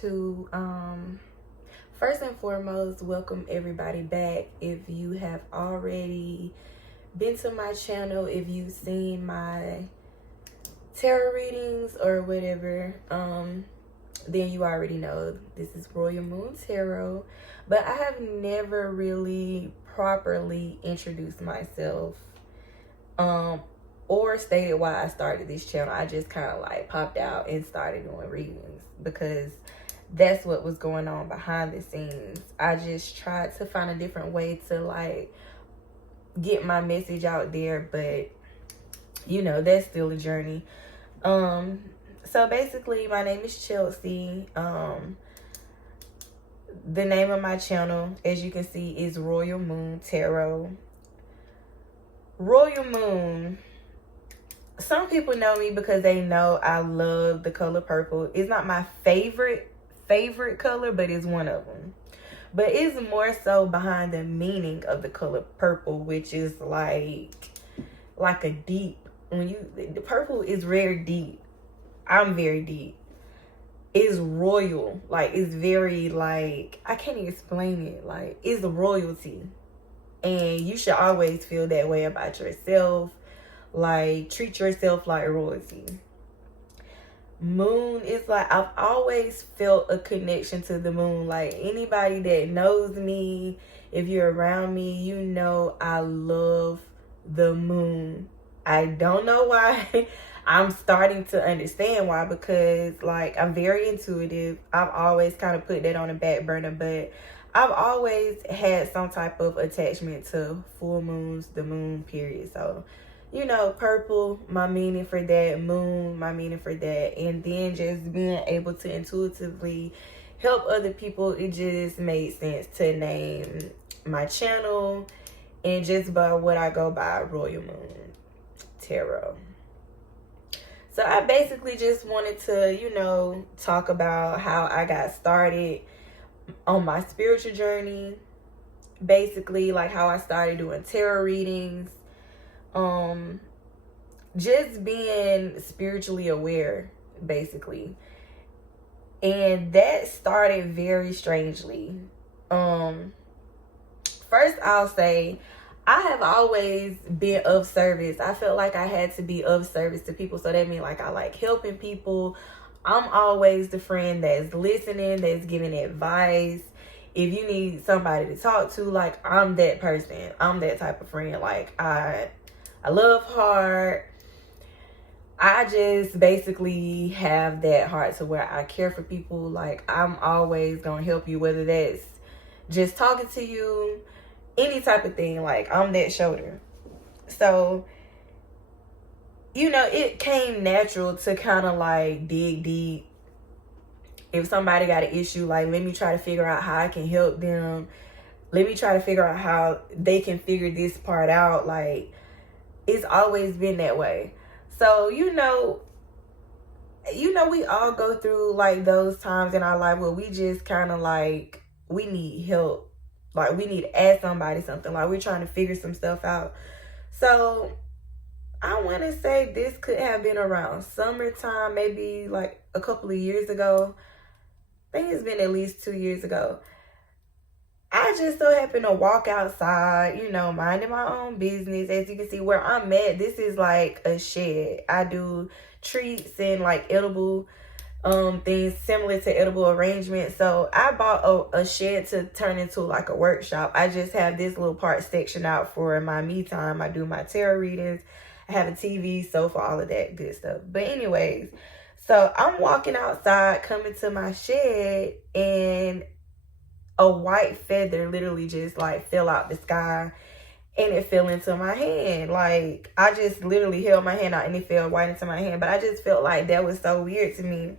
to first and foremost welcome everybody back. If you have already been to my channel, if you've seen my tarot readings or whatever, then you already know this is Royal Moon Tarot. But I have never really properly introduced myself or stated why I started this channel. I just kind of like popped out and started doing readings because that's what was going on behind the scenes. I just tried to find a different way to like get my message out there, but you know, that's still a journey. So basically my name is Chelsea. The name of my channel, as you can see, is Royal Moon Tarot. Royal Moon, some people know me because they know I love the color purple. It's not my favorite color, but it's one of them. But it's more so behind the meaning of the color purple, which is like a deep, the purple is very deep. I'm very deep. It's royal. Like, it's very, like, I can't even explain it. Like, it's royalty. And you should always feel that way about yourself. Like, treat yourself like royalty. Moon is like, I've always felt a connection to the moon. Like, anybody that knows me, if you're around me, you know I love the moon. I don't know why. I'm starting to understand why, because like I'm very intuitive. I've always kind of put that on the back burner, but I've always had some type of attachment to full moons, the moon, period. So, you know, purple, my meaning for that, moon, my meaning for that, and then just being able to intuitively help other people, it just made sense to name my channel and just by what I go by, Royal Moon Tarot. So I basically just wanted to, you know, talk about how I got started on my spiritual journey. Basically, like how I started doing tarot readings. Just being spiritually aware, basically. And that started very strangely. First I'll say, I have always been of service. I felt like I had to be of service to people. So that means like I like helping people. I'm always the friend that's listening, that's giving advice. If you need somebody to talk to, like I'm that person. I'm that type of friend. Like I love hard. I just basically have that heart to where I care for people. Like I'm always gonna help you, whether that's just talking to you, any type of thing. Like I'm that shoulder. So, you know, it came natural to kind of like dig deep. If somebody got an issue, like let me try to figure out how I can help them. Let me try to figure out how they can figure this part out. Like it's always been that way. So, you know, we all go through like those times in our life where we just kind of like, we need help. Like we need to ask somebody something. Like we're trying to figure some stuff out. So I want to say this could have been around summertime, maybe like a couple of years ago. I think it's been at least 2 years ago. I just so happened to walk outside, you know, minding my own business. As you can see where I'm at, this is like a shed. I do treats and like edible things similar to edible arrangements. So I bought a shed to turn into like a workshop. I just have this little part section out for my me time. I do my tarot readings. I have a TV, sofa, all of that good stuff. But anyways, so I'm walking outside, coming to my shed, and a white feather literally just like fell out the sky and it fell into my hand. Like I just literally held my hand out and it fell right into my hand. But I just felt like that was so weird to me,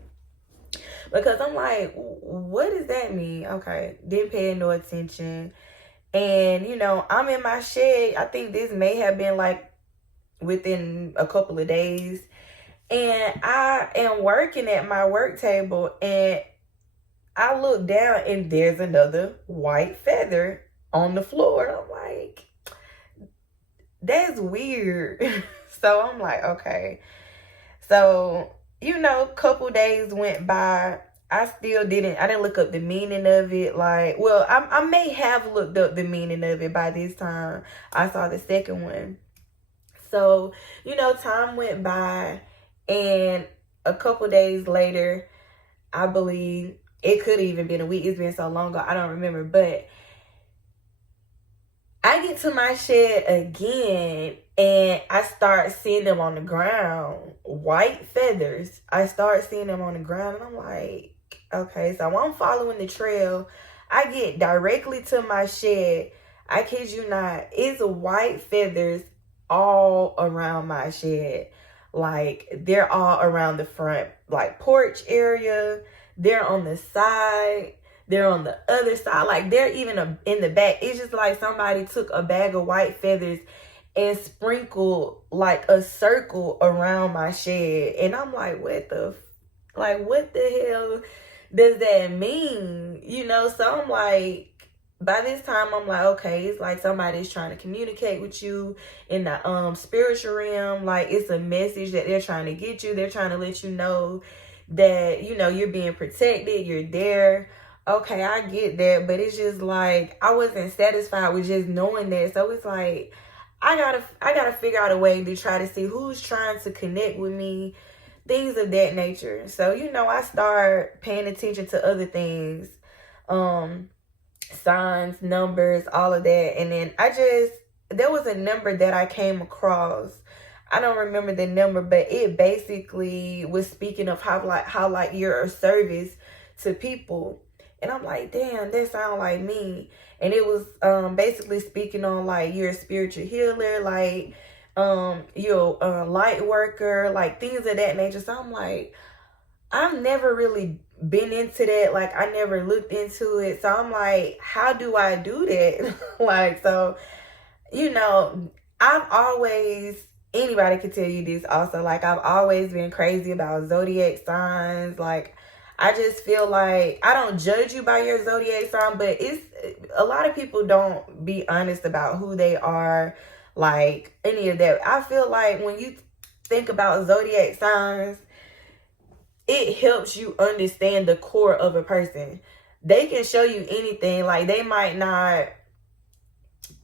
because I'm like, what does that mean? Okay, didn't pay no attention. And, you know, I'm in my shed. I think this may have been like within a couple of days. And I am working at my work table. And I look down and there's another white feather on the floor. I'm like, that's weird. So I'm like, okay. So, you know, couple days went by. I didn't look up the meaning of it. Like, well, I may have looked up the meaning of it by this time I saw the second one. So, time went by, and a couple days later, I believe it could have even been a week. It's been so long ago, I don't remember. But I get to my shed again, and I start seeing them on the ground. White feathers. I start seeing them on the ground, and I'm like, okay, so I'm following the trail. I get directly to my shed. I kid you not, it's white feathers all around my shed. Like, they're all around the front, like, porch area. They're on the side. They're on the other side. Like, they're even in the back. It's just like somebody took a bag of white feathers and sprinkled, like, a circle around my shed. And I'm like, what the hell does that mean? So I'm like, by this time, I'm like, okay, it's like somebody's trying to communicate with you in the spiritual realm. Like, it's a message that they're trying to get you. They're trying to let you know that, you're being protected. You're there. Okay, I get that. But it's just like, I wasn't satisfied with just knowing that. So it's like, I gotta figure out a way to try to see who's trying to connect with me, things of that nature. So, I start paying attention to other things. Signs, numbers, all of that. And then there was a number that I came across. I don't remember the number, but it basically was speaking of how you're a service to people. And I'm like, damn, that sounds like me. And it was basically speaking on like you're a spiritual healer, like you're a light worker, like things of that nature. So I'm like, I've never really been into that. Like, I never looked into it. So I'm like, how do I do that? Like, so, I've always, anybody could tell you this also, like, I've always been crazy about zodiac signs. Like, I just feel like, I don't judge you by your zodiac sign, but it's, a lot of people don't be honest about who they are, like, any of that. I feel like when you think about zodiac signs, it helps you understand the core of a person. They can show you anything. Like, they might not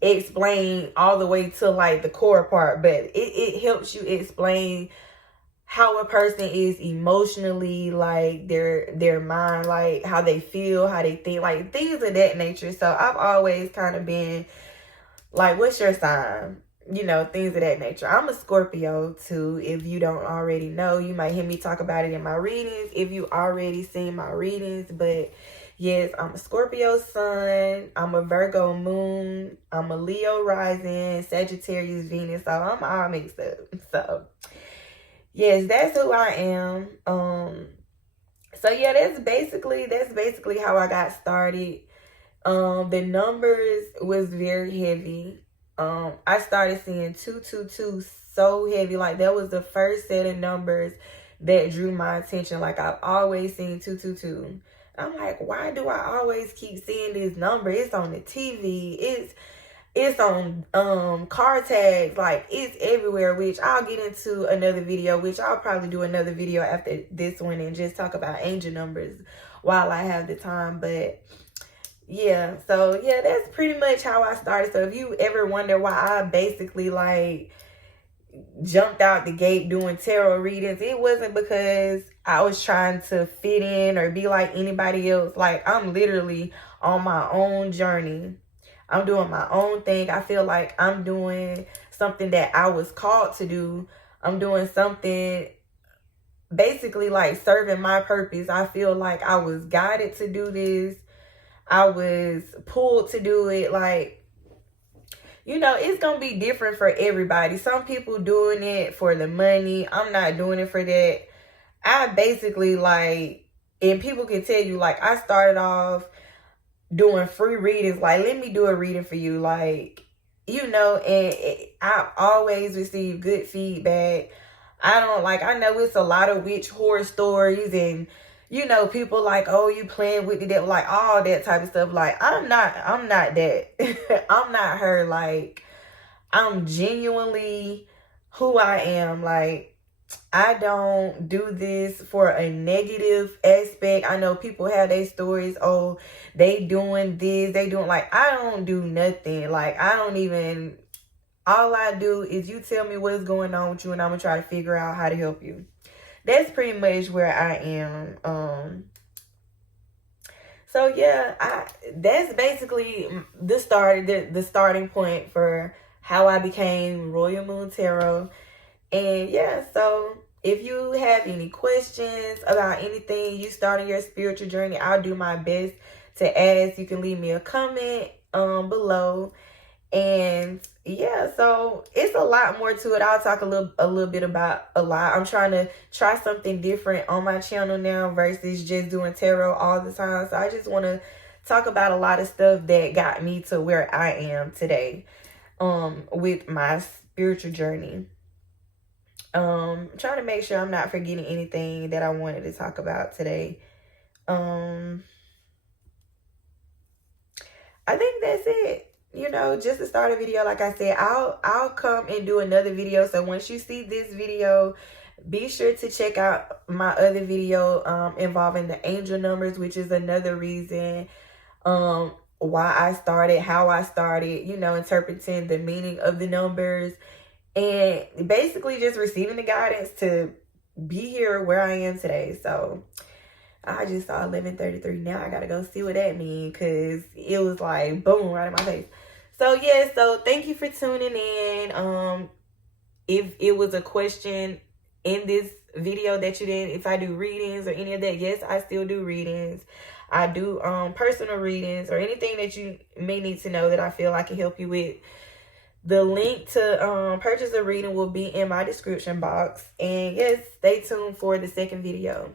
explain all the way to like the core part, but it helps you explain how a person is emotionally, like their mind, like how they feel, how they think, like things of that nature. So I've always kind of been like, what's your sign? Things of that nature. I'm a Scorpio too. If you don't already know, you might hear me talk about it in my readings if you already seen my readings. But yes, I'm a Scorpio sun. I'm a Virgo moon. I'm a Leo rising, Sagittarius Venus. So I'm all mixed up. So yes, that's who I am. So yeah, that's basically how I got started. The numbers was very heavy. I started seeing 222 so heavy. Like, that was the first set of numbers that drew my attention. Like, I've always seen 222. I'm like, why do I always keep seeing this number? It's on the TV. It's on car tags. Like, it's everywhere, which I'll get into another video, which I'll probably do another video after this one and just talk about angel numbers while I have the time. But yeah, so yeah, that's pretty much how I started. So if you ever wonder why I basically like jumped out the gate doing tarot readings, it wasn't because I was trying to fit in or be like anybody else. Like, I'm literally on my own journey. I'm doing my own thing. I feel like I'm doing something that I was called to do. I'm doing something basically like serving my purpose. I feel like I was guided to do this. I was pulled to do it. Like, it's going to be different for everybody. Some people doing it for the money. I'm not doing it for that. I basically like, and people can tell you, like, I started off doing free readings. Like, let me do a reading for you. Like, and I always receive good feedback. I know it's a lot of witch horror stories and, people like, oh, you playing with the devil, like all that type of stuff. Like, I'm not that. I'm not her. Like, I'm genuinely who I am. Like, I don't do this for a negative aspect. I know people have their stories. Oh, they doing this. They doing, like, I don't do nothing. Like, I don't even, all I do is you tell me what's going on with you and I'm going to try to figure out how to help you. That's pretty much where I am. So yeah, that's basically the starting point for how I became Royal Moon Tarot. And yeah, so if you have any questions about anything you starting your spiritual journey, I'll do my best to ask. You can leave me a comment below. And yeah, so it's a lot more to it. I'll talk a little bit about a lot. I'm trying to try something different on my channel now versus just doing tarot all the time. So I just want to talk about a lot of stuff that got me to where I am today with my spiritual journey. Trying to make sure I'm not forgetting anything that I wanted to talk about today. I think that's it. You know, just to start a video, like I said, I'll come and do another video. So once you see this video, be sure to check out my other video involving the angel numbers, which is another reason why I started, how I started, you know, interpreting the meaning of the numbers. And basically just receiving the guidance to be here where I am today. So I just saw 11:33. Now I gotta go see what that means, because it was like boom right in my face. So yeah, so thank you for tuning in. If it was a question in this video that you didn't, if I do readings or any of that, yes, I still do readings. I do personal readings or anything that you may need to know that I feel I can help you with. The link to purchase a reading will be in my description box. And yes, stay tuned for the second video.